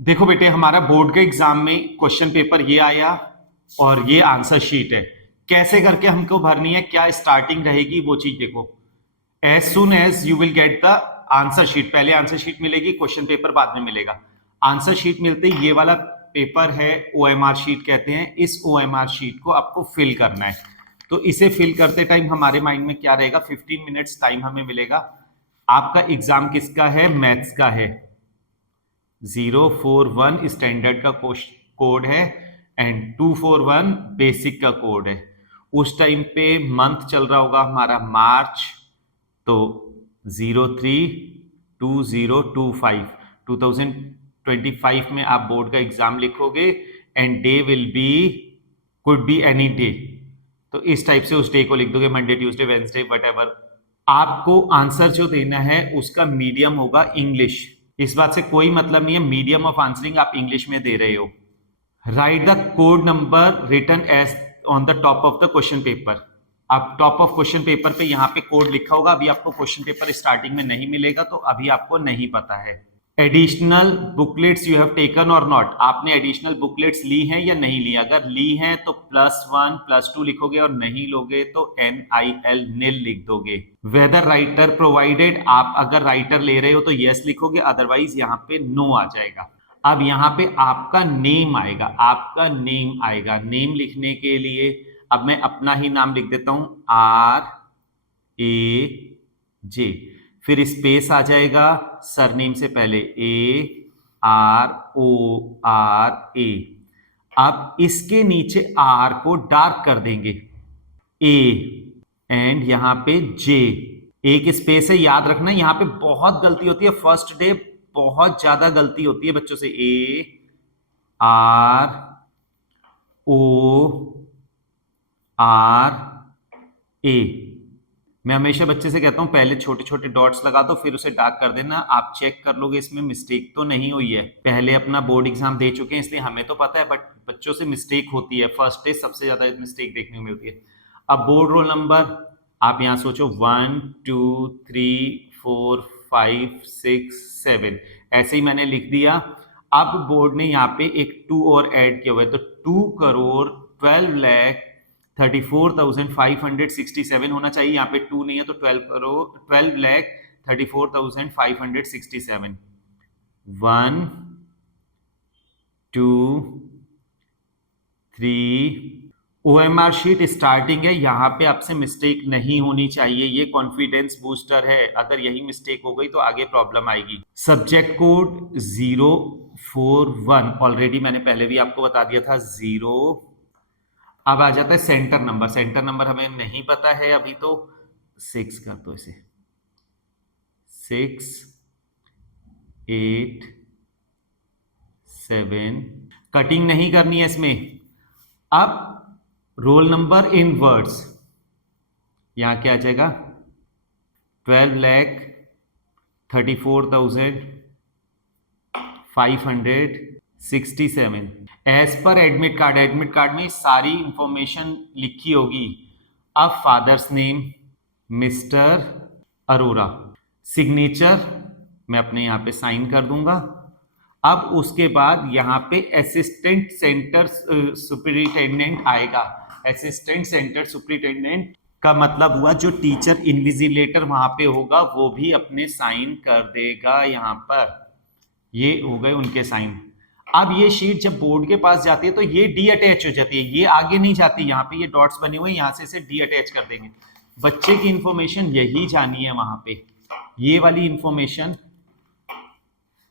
देखो बेटे, हमारा बोर्ड के एग्जाम में क्वेश्चन पेपर ये आया और ये आंसर शीट है। कैसे करके हमको भरनी है, क्या स्टार्टिंग रहेगी, वो चीज देखो। As soon as you will get the answer sheet, पहले आंसर शीट मिलेगी, क्वेश्चन पेपर बाद में मिलेगा। आंसर शीट मिलते ही ये वाला पेपर है, ओएमआर शीट कहते हैं। इस ओएमआर शीट को आपको फिल करना है। तो इसे फिल करते टाइम हमारे माइंड में क्या रहेगा, 15 मिनट्स टाइम हमें मिलेगा। आपका एग्जाम किसका है, मैथ्स का है। 041 स्टैंडर्ड का कोड है एंड 241 बेसिक का कोड है। उस टाइम पे मंथ चल रहा होगा हमारा मार्च, तो 03/2025 2025 में आप बोर्ड का एग्जाम लिखोगे and day will be, could be any day. तो इस टाइप से उस डे को लिख दोगे, मंडे ट्यूसडे वेंसडे वट। आपको आंसर जो देना है उसका मीडियम होगा इंग्लिश। इस बात से कोई मतलब नहीं है, मीडियम ऑफ आंसरिंग आप इंग्लिश में दे रहे हो। Write the code number written as on the top of the question paper. अब टॉप ऑफ क्वेश्चन पेपर पे यहाँ पे कोड लिखा होगा। अभी आपको क्वेश्चन पेपर स्टार्टिंग में नहीं मिलेगा, तो अभी आपको नहीं पता है। Additional booklets you have taken और नॉट, आपने एडिशनल बुकलेट्स ली हैं या नहीं ली। अगर ली हैं तो +1 +2 लिखोगे और नहीं लोगे तो NIL नील लिख दोगे। वेदर राइटर प्रोवाइडेड, आप अगर राइटर ले रहे हो तो यस लिखोगे, अदरवाइज यहाँ पे नो आ जाएगा। अब यहाँ पे आपका नेम आएगा, आपका नेम आएगा। नेम लिखने के लिए अब मैं अपना ही नाम लिख देता हूं, RAJ, फिर स्पेस आ जाएगा सरनेम से पहले ARORA। अब इसके नीचे R को डार्क कर देंगे, A, एंड यहां पे J। एक स्पेस है, याद रखना यहां पे बहुत गलती होती है फर्स्ट डे, बहुत ज्यादा गलती होती है बच्चों से। ARORA। मैं हमेशा बच्चे से कहता हूं पहले छोटे छोटे डॉट्स लगा दो, फिर उसे डार्क कर देना। आप चेक कर लोगे इसमें मिस्टेक तो नहीं हुई है। पहले अपना बोर्ड एग्जाम दे चुके हैं इसलिए हमें तो पता है, बट बच्चों से मिस्टेक होती है। फर्स्ट डे सबसे ज्यादा मिस्टेक देखने को मिलती है। अब बोर्ड रोल नंबर आप यहां सोचो 1 2 3 4 5 6 7, ऐसे ही मैंने लिख दिया। अब बोर्ड ने यहाँ पे एक 2 और ऐड किया हुआ है, तो 2,12,34,567 होना चाहिए। यहाँ पे 2 नहीं है तो 12,34,567। 1 2 3। OMR शीट स्टार्टिंग है, यहाँ पे आपसे मिस्टेक नहीं होनी चाहिए, ये कॉन्फिडेंस बूस्टर है। अगर यही मिस्टेक हो गई तो आगे प्रॉब्लम आएगी। सब्जेक्ट कोड 041 ऑलरेडी मैंने पहले भी आपको बता दिया था 0। अब आ जाता है सेंटर नंबर। सेंटर नंबर हमें नहीं पता है अभी, तो 6 कर दो इसे, 6 8 7। कटिंग नहीं करनी है इसमें। अब रोल नंबर इन वर्ड्स, यहां क्या आ जाएगा, 12,34,567। As per admit card, admit card में सारी इंफॉर्मेशन लिखी होगी। अब father's name mister Arora, signature मैं अपने यहां पे साइन कर दूंगा। अब उसके बाद यहाँ पे असिस्टेंट सेंटर सुपरिटेंडेंट आएगा। असिस्टेंट सेंटर सुपरिटेंडेंट का मतलब हुआ जो टीचर इन्विजिलेटर वहां पे होगा वो भी अपने साइन कर देगा यहाँ पर। ये हो गए उनके साइन। अब ये शीट जब बोर्ड के पास जाती है तो ये डी अटैच हो जाती है, ये आगे नहीं जाती। यहाँ पे ये डॉट्स बने हुए, यहाँ से इसे डी अटैच कर देंगे। बच्चे की इंफॉर्मेशन यही जानी है वहां पे, ये वाली इंफॉर्मेशन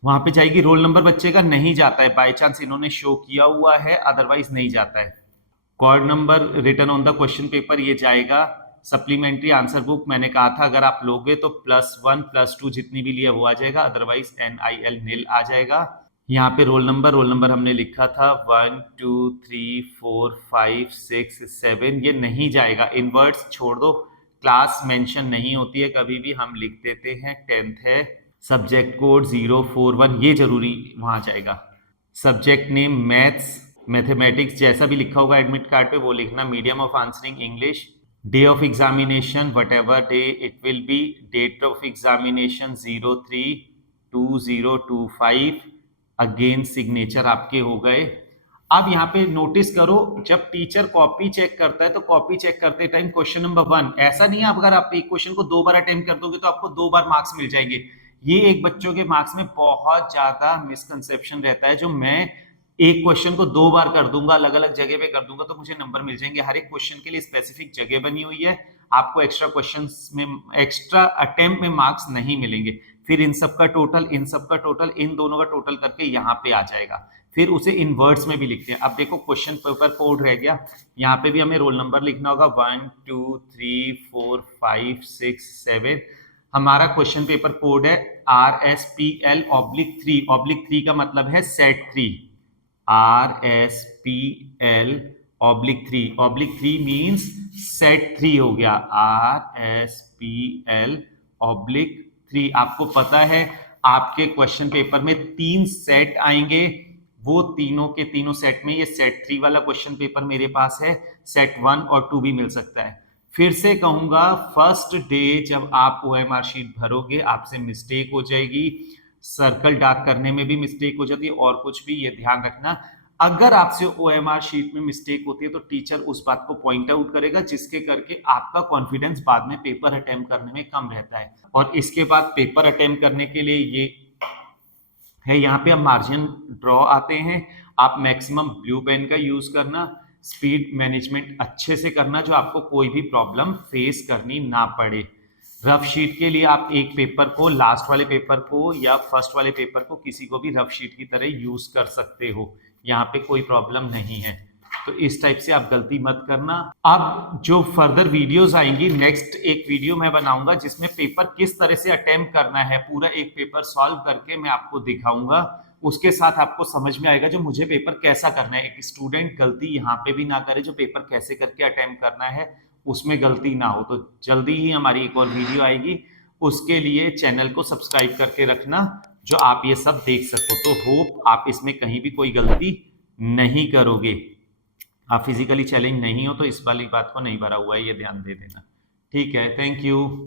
वहां पे जाएगी। रोल नंबर बच्चे का नहीं जाता है, बाय चांस इन्होंने शो किया हुआ है, अदरवाइज नहीं जाता है। Code number written on the question paper ये जाएगा। सप्लीमेंट्री आंसर बुक मैंने कहा था अगर आप लोगे तो +1 +2 जितनी भी लिए वो आ जाएगा, अदरवाइज NIL नील आ जाएगा। यहाँ पे रोल नंबर हमने लिखा था 1 2 3 4 5 6 7, ये नहीं जाएगा। इनवर्ड्स छोड़ दो, क्लास मेंशन नहीं होती है कभी भी, हम लिख देते हैं 10th है। सब्जेक्ट कोड 041 ये जरूरी वहां जाएगा। सब्जेक्ट नेम मैथ्स, मैथमेटिक्स जैसा भी लिखा होगा एडमिट कार्ड पे वो लिखना। Medium of answering English. Day of examination whatever day it will be, date of examination 03/2025। Again signature आपके हो गए। अब यहाँ पे नोटिस करो, जब टीचर कॉपी चेक करता है तो कॉपी चेक करते टाइम क्वेश्चन नंबर 1 ऐसा नहीं है अगर आप एक क्वेश्चन को 2 बार अटेम्प्ट कर दोगे तो आपको 2 बार मार्क्स मिल जाएंगे। ये एक बच्चों के मार्क्स में बहुत ज्यादा मिसकंसेप्शन रहता है, जो मैं एक क्वेश्चन को 2 बार कर दूंगा, अलग अलग जगह पे कर दूंगा तो मुझे नंबर मिल जाएंगे। हर एक क्वेश्चन के लिए स्पेसिफिक जगह बनी हुई है, आपको एक्स्ट्रा क्वेश्चंस में, एक्स्ट्रा अटेम्प्ट में मार्क्स नहीं मिलेंगे। फिर इन सब का टोटल, इन सब का टोटल, इन दोनों का टोटल करके यहाँ पे आ जाएगा, फिर उसे इन वर्ड्स में भी लिखते हैं। अब देखो क्वेश्चन पेपर कोड रह गया, यहाँ पे भी हमें रोल नंबर लिखना होगा 1 2 3 4 5 6 7। हमारा क्वेश्चन पेपर कोड है RSPL/3, /3 का मतलब है सेट 3, RSPL/3 मीन्स सेट 3 हो गया, RSPL/3। आपको पता है आपके क्वेश्चन पेपर में 3 सेट आएंगे, वो तीनों के तीनों सेट में ये सेट 3 वाला क्वेश्चन पेपर मेरे पास है, सेट 1 और 2 भी मिल सकता है। फिर से कहूंगा, फर्स्ट डे जब आप OMR शीट भरोगे आपसे मिस्टेक हो जाएगी, सर्कल डार्क करने में भी मिस्टेक हो जाती है और कुछ भी, ये ध्यान रखना। अगर आपसे OMR शीट में मिस्टेक होती है तो टीचर उस बात को पॉइंट आउट करेगा, जिसके करके आपका कॉन्फिडेंस बाद में पेपर अटेम्प्ट करने में कम रहता है। और इसके बाद पेपर अटेम्प्ट करने के लिए ये है, यहाँ पे अब मार्जिन ड्रॉ आते हैं, आप मैक्सिमम ब्लू पेन का यूज करना, स्पीड मैनेजमेंट अच्छे से करना, जो आपको कोई भी प्रॉब्लम फेस करनी ना पड़े। रफ शीट के लिए आप एक पेपर को, लास्ट वाले पेपर को या फर्स्ट वाले पेपर को, किसी को भी रफ शीट की तरह यूज कर सकते हो, यहाँ पे कोई प्रॉब्लम नहीं है। तो इस टाइप से आप गलती मत करना। अब जो फर्दर वीडियोस आएंगी, नेक्स्ट एक वीडियो मैं बनाऊंगा जिसमें पेपर किस तरह से अटेम्प्ट करना है, पूरा एक पेपर सॉल्व करके मैं आपको दिखाऊंगा। उसके साथ आपको समझ में आएगा जो मुझे पेपर कैसा करना है, एक स्टूडेंट गलती यहाँ पे भी ना करे, जो पेपर कैसे करके अटेम्प्ट करना है उसमें गलती ना हो। तो जल्दी ही हमारी एक और वीडियो आएगी, उसके लिए चैनल को सब्सक्राइब करके रखना, जो आप ये सब देख सको। तो होप आप इसमें कहीं भी कोई गलती नहीं करोगे, आप फिजिकली चैलेंज नहीं हो तो इस वाली बात को नहीं भरा हुआ है, ये ध्यान दे देना। ठीक है, थैंक यू।